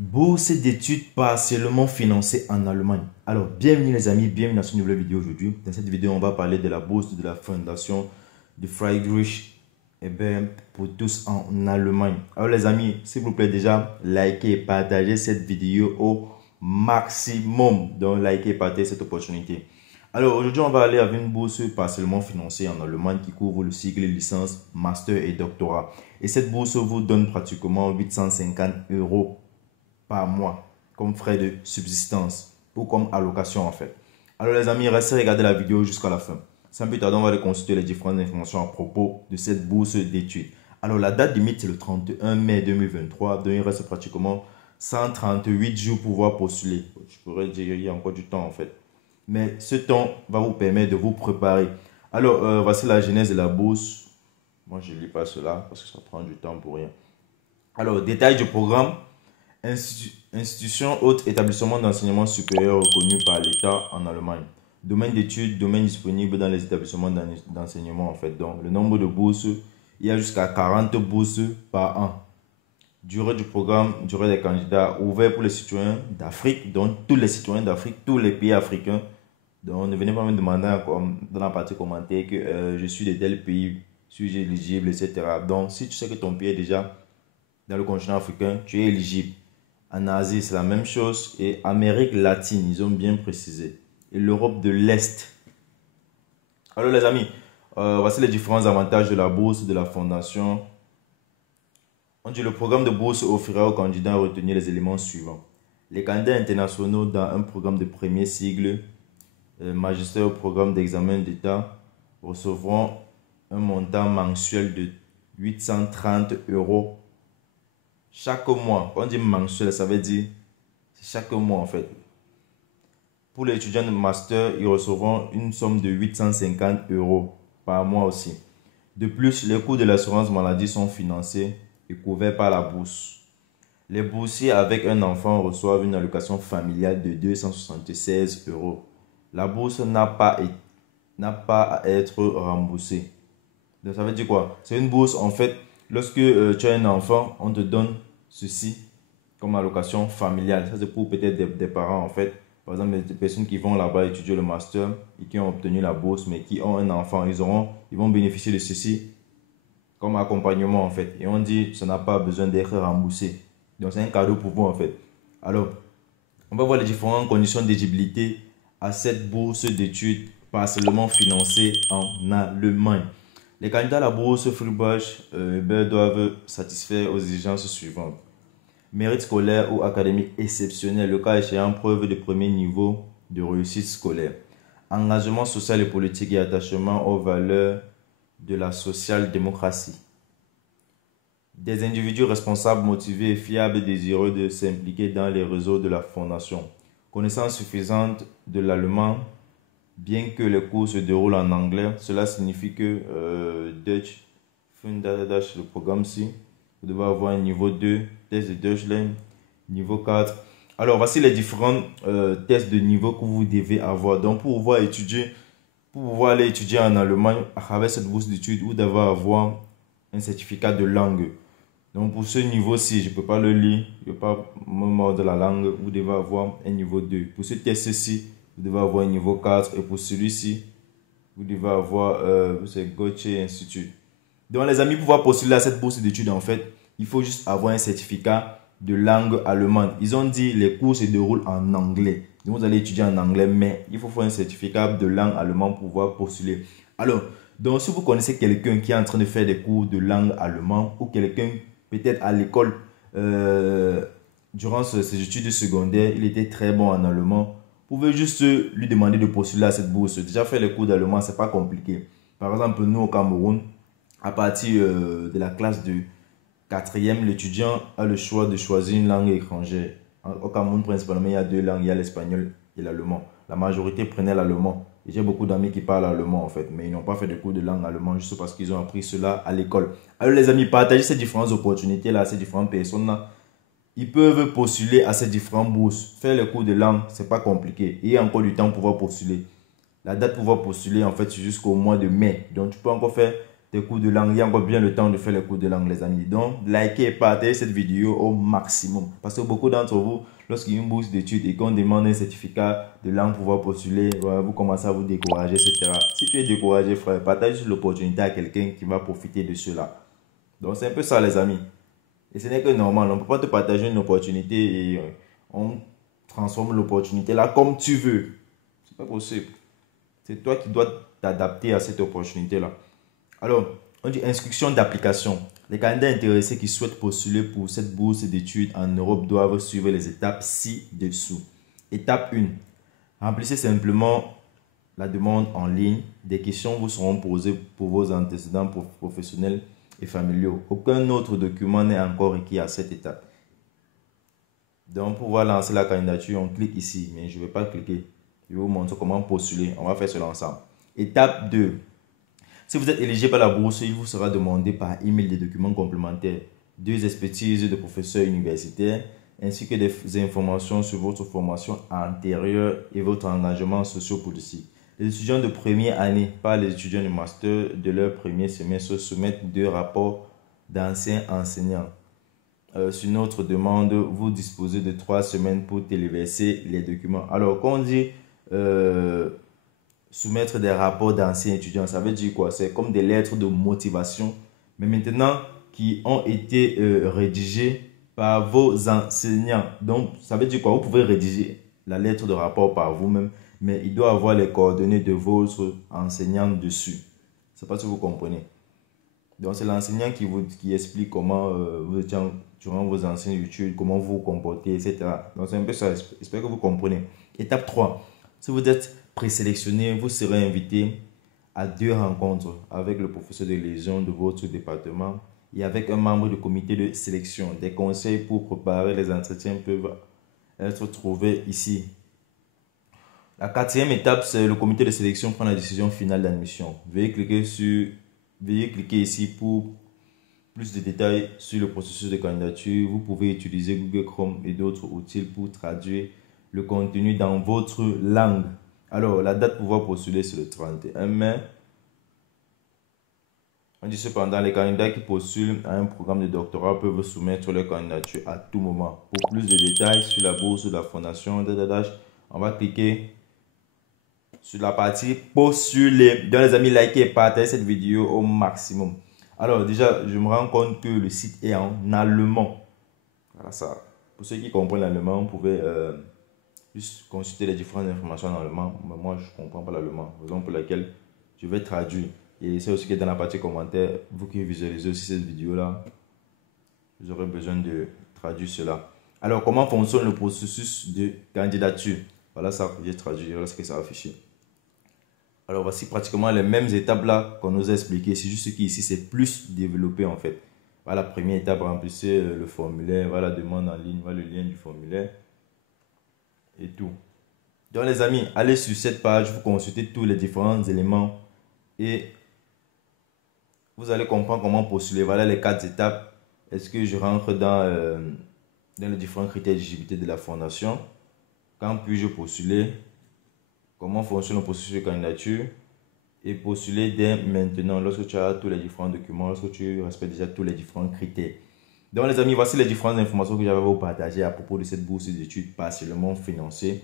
Bourse d'études partiellement financée en Allemagne. Alors, bienvenue les amis, bienvenue dans cette nouvelle vidéo aujourd'hui. Dans cette vidéo, on va parler de la bourse de la fondation de Friedrich Ebert pour tous en Allemagne. Alors les amis, s'il vous plaît déjà, likez et partagez cette vidéo au maximum. Donc, likez et partagez cette opportunité. Alors, aujourd'hui, on va aller avec une bourse partiellement financée en Allemagne qui couvre le cycle licence, master et doctorat. Et cette bourse vous donne pratiquement 850 euros par mois comme frais de subsistance ou comme allocation en fait. Alors les amis, restez regarder la vidéo jusqu'à la fin. Sans plus tarder, on va aller consulter les différentes informations à propos de cette bourse d'études. Alors la date limite c'est le 31 mai 2023, donc il reste pratiquement 138 jours pour pouvoir postuler. Je pourrais dire il y a encore du temps en fait. Mais ce temps va vous permettre de vous préparer. Alors voici la genèse de la bourse. Moi je ne lis pas cela parce que ça prend du temps pour rien. Alors détail du programme. Institution, autre établissement d'enseignement supérieur reconnu par l'État en Allemagne. Domaine d'études, domaine disponible dans les établissements d'enseignement en fait. Donc, le nombre de bourses, il y a jusqu'à 40 bourses par an. Durée du programme, durée des candidats, ouvert pour les citoyens d'Afrique, donc tous les citoyens d'Afrique, tous les pays africains. Donc, ne venez pas me demander dans la partie commentaire que je suis de tel pays, suis-je éligible, etc. Donc, si tu sais que ton pays est déjà dans le continent africain, tu es éligible. En Asie, c'est la même chose. Et Amérique latine, ils ont bien précisé. Et l'Europe de l'Est. Alors les amis, voici les différents avantages de la bourse de la fondation. On dit le programme de bourse offrira aux candidats à retenir les éléments suivants. Les candidats internationaux dans un programme de premier cycle, magistère au programme d'examen d'État, recevront un montant mensuel de 830 euros chaque mois. Quand on dit mensuel, ça veut dire chaque mois en fait. Pour les étudiants de master, ils recevront une somme de 850 euros par mois aussi. De plus, les coûts de l'assurance maladie sont financés et couverts par la bourse. Les boursiers avec un enfant reçoivent une allocation familiale de 276 euros. La bourse n'a pas à être remboursée. Donc ça veut dire quoi? C'est une bourse en fait. Lorsque tu as un enfant, on te donne ceci comme allocation familiale. Ça, c'est pour peut-être des parents, en fait. Par exemple, des personnes qui vont là-bas étudier le master et qui ont obtenu la bourse, mais qui ont un enfant, ils vont bénéficier de ceci comme accompagnement, en fait. Et on dit, ça n'a pas besoin d'être remboursé. Donc, c'est un cadeau pour vous, en fait. Alors, on va voir les différentes conditions d'éligibilité à cette bourse d'études partiellement financée en Allemagne. Les candidats à la bourse Fribourg doivent satisfaire aux exigences suivantes. Mérite scolaire ou académique exceptionnel, le cas échéant preuve de premier niveau de réussite scolaire. Engagement social et politique et attachement aux valeurs de la social-démocratie. Des individus responsables, motivés et fiables désireux de s'impliquer dans les réseaux de la fondation. Connaissance suffisante de l'allemand. Bien que les cours se déroulent en anglais, cela signifie que Dutch, le programme-ci, vous devez avoir un niveau 2, test de Deutschland, niveau 4. Alors, voici les différents tests de niveau que vous devez avoir. Donc, pour pouvoir aller étudier en Allemagne à travers cette bourse d'études, vous devez avoir un certificat de langue. Donc, pour ce niveau-ci, je ne peux pas le lire, je ne peux pas me mordre de la langue, vous devez avoir un niveau 2. Pour ce test-ci, vous devez avoir un niveau 4 et pour celui-ci, vous devez avoir c'est Goethe Institute. Donc les amis, pour pouvoir postuler à cette bourse d'études, en fait, il faut juste avoir un certificat de langue allemande. Ils ont dit les cours se déroulent en anglais. Donc vous allez étudier en anglais, mais il faut faire un certificat de langue allemande pour pouvoir postuler. Alors, donc si vous connaissez quelqu'un qui est en train de faire des cours de langue allemande ou quelqu'un peut-être à l'école durant ses études secondaires, il était très bon en allemand. Vous pouvez juste lui demander de postuler à cette bourse. Déjà faire les cours d'allemand, c'est pas compliqué. Par exemple, nous au Cameroun, à partir de la classe de 4e, l'étudiant a le choix de choisir une langue étrangère. Au Cameroun, principalement, il y a deux langues, il y a l'espagnol et l'allemand. La majorité prenait l'allemand. Et j'ai beaucoup d'amis qui parlent allemand en fait, mais ils n'ont pas fait de cours de langue allemande juste parce qu'ils ont appris cela à l'école. Alors les amis, partagez ces différentes opportunités-là, ces différentes personnes-là. Ils peuvent postuler à ces différentes bourses. Faire les cours de langue, c'est pas compliqué. Et il y a encore du temps pour pouvoir postuler. La date pour pouvoir postuler, en fait, c'est jusqu'au mois de mai. Donc, tu peux encore faire des cours de langue. Il y a encore bien le temps de faire les cours de langue, les amis. Donc, likez et partagez cette vidéo au maximum. Parce que beaucoup d'entre vous, lorsqu'il y a une bourse d'études et qu'on demande un certificat de langue pour pouvoir postuler, vous commencez à vous décourager, etc. Si tu es découragé, frère, partage l'opportunité à quelqu'un qui va profiter de cela. Donc, c'est un peu ça, les amis. Et ce n'est que normal. On ne peut pas te partager une opportunité et on transforme l'opportunité là comme tu veux. C'est pas possible. C'est toi qui dois t'adapter à cette opportunité-là. Alors, on dit instruction d'application. Les candidats intéressés qui souhaitent postuler pour cette bourse d'études en Europe doivent suivre les étapes ci-dessous. Étape 1. Remplissez simplement la demande en ligne. Des questions vous seront posées pour vos antécédents professionnels et familiaux. Aucun autre document n'est encore requis à cette étape. Donc, pour pouvoir lancer la candidature, on clique ici, mais je ne vais pas cliquer. Je vais vous montrer comment postuler. On va faire cela ensemble. Étape 2. Si vous êtes éligible à la bourse, il vous sera demandé par email des documents complémentaires, 2 expertises de professeurs universitaires, ainsi que des informations sur votre formation antérieure et votre engagement socio-politique. Les étudiants de première année, pas les étudiants de master de leur premier semestre, soumettent 2 rapports d'anciens enseignants. Sur notre demande, vous disposez de 3 semaines pour téléverser les documents. Alors, quand on dit soumettre des rapports d'anciens étudiants, ça veut dire quoi? C'est comme des lettres de motivation, mais maintenant qui ont été rédigées par vos enseignants. Donc, ça veut dire quoi? Vous pouvez rédiger la lettre de rapport par vous-même, mais il doit avoir les coordonnées de votre enseignant dessus. Je ne sais pas si vous comprenez. Donc, c'est l'enseignant qui explique comment vous étiez durant vos anciennes études, comment vous vous comportez, etc. Donc, c'est un peu ça. J'espère que vous comprenez. Étape 3. Si vous êtes présélectionné, vous serez invité à 2 rencontres avec le professeur de liaison de votre département et avec un membre du comité de sélection. Des conseils pour préparer les entretiens peuvent être trouvés ici. La 4e étape, c'est le comité de sélection prend la décision finale d'admission. Veuillez cliquer ici pour plus de détails sur le processus de candidature. Vous pouvez utiliser Google Chrome et d'autres outils pour traduire le contenu dans votre langue. Alors, la date pour pouvoir postuler, c'est le 31 mai. On dit cependant, les candidats qui postulent à un programme de doctorat peuvent soumettre leur candidature à tout moment. Pour plus de détails sur la bourse de la fondation, on va cliquer sur la partie postuler. Donc les amis, likez et partagez cette vidéo au maximum. Alors déjà, je me rends compte que le site est en allemand. Voilà ça. Pour ceux qui comprennent l'allemand, vous pouvez juste consulter les différentes informations en allemand. Mais moi, je ne comprends pas l'allemand. Raison pour laquelle je vais traduire. Et c'est aussi que dans la partie commentaire, vous qui visualisez aussi cette vidéo-là, vous aurez besoin de traduire cela. Alors, comment fonctionne le processus de candidature? Voilà ça que j'ai traduit. Voilà ce que ça a affiché. Alors, voici pratiquement les mêmes étapes là qu'on nous a expliqué. C'est juste qu'ici, c'est plus développé en fait. Voilà, première étape, remplissez le formulaire. Voilà, la demande en ligne. Voilà le lien du formulaire. Et tout. Donc, les amis, allez sur cette page, vous consultez tous les différents éléments et vous allez comprendre comment postuler. Voilà les 4 étapes. Est-ce que je rentre dans les différents critères d'éligibilité de la fondation? Quand puis-je postuler? Comment fonctionne le processus de candidature? Et postuler dès maintenant lorsque tu as tous les différents documents, lorsque tu respectes déjà tous les différents critères. Donc les amis, voici les différentes informations que j'avais à vous partager à propos de cette bourse d'études partiellement financée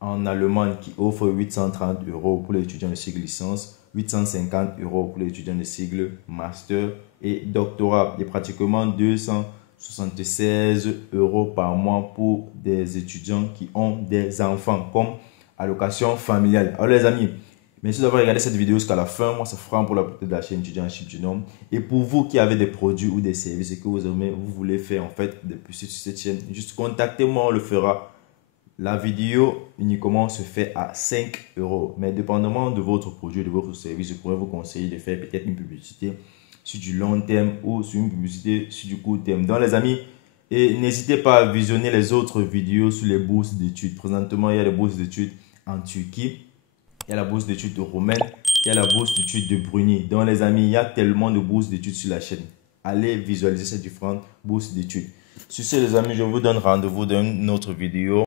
en Allemagne qui offre 830 € pour les étudiants de cycle licence, 850 € pour les étudiants de cycle master et doctorat et pratiquement 276 € par mois pour des étudiants qui ont des enfants comme allocation familiale. Alors les amis, merci d'avoir regardé cette vidéo jusqu'à la fin. Moi, c'est Franck pour la portée de la chaîne Étudiantship Genome. Et pour vous qui avez des produits ou des services que vous voulez faire en fait depuis sur cette chaîne, juste contactez-moi, on le fera. La vidéo uniquement se fait à 5 €. Mais dépendamment de votre produit, de votre service, je pourrais vous conseiller de faire peut-être une publicité sur du long terme ou sur une publicité sur du court terme. Donc les amis, et n'hésitez pas à visionner les autres vidéos sur les bourses d'études. Présentement, il y a les bourses d'études en Turquie, il y a la bourse d'études de Romaine, il y a la bourse d'études de Bruni. Donc les amis, il y a tellement de bourses d'études sur la chaîne. Allez visualiser ces différentes bourses d'études. Sur ce les amis, je vous donne rendez-vous dans une autre vidéo.